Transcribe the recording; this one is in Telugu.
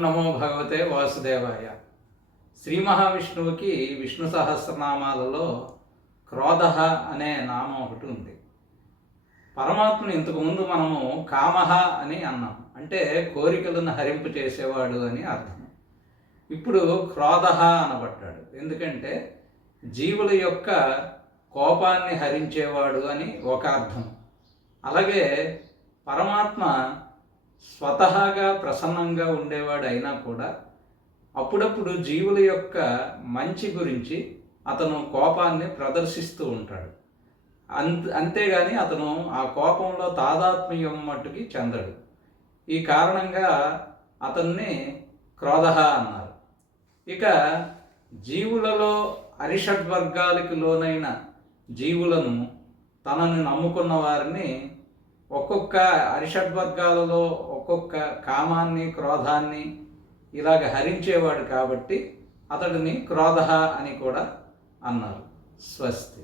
నమో భగవతే వాసుదేవాయ. శ్రీ మహావిష్ణువుకి విష్ణు సహస్రనామాలలో క్రోధ అనే నామం ఒకటి ఉంది. పరమాత్మను ఇంతకుముందు మనము కామహ అని అన్నాం. అంటే కోరికలను హరింపు చేసేవాడు అని అర్థం. ఇప్పుడు క్రోధ అనబడ్డాడు. ఎందుకంటే జీవుల యొక్క కోపాన్ని హరించేవాడు అని ఒక అర్థం. అలాగే పరమాత్మ స్వతహాగా ప్రసన్నంగా ఉండేవాడు అయినా కూడా అప్పుడప్పుడు జీవుల యొక్క మంచి గురించి అతను కోపాన్ని ప్రదర్శిస్తూ ఉంటాడు. అంత అంతేగాని అతను ఆ కోపంలో తాదాత్మ్యం మట్టుకి చెందడు. ఈ కారణంగా అతన్ని క్రోధ అన్నారు. ఇక జీవులలో అరిషడ్వర్గాలకు లోనైన జీవులను తనని నమ్ముకున్న వారిని ఒక్కొక్క అరిషడ్వర్గాలలో ఒక్కొక్క కామాన్ని క్రోధాన్ని ఇలాగ హరించేవాడు కాబట్టి అతడిని క్రోధ అని కూడా అన్నారు. స్వస్తి.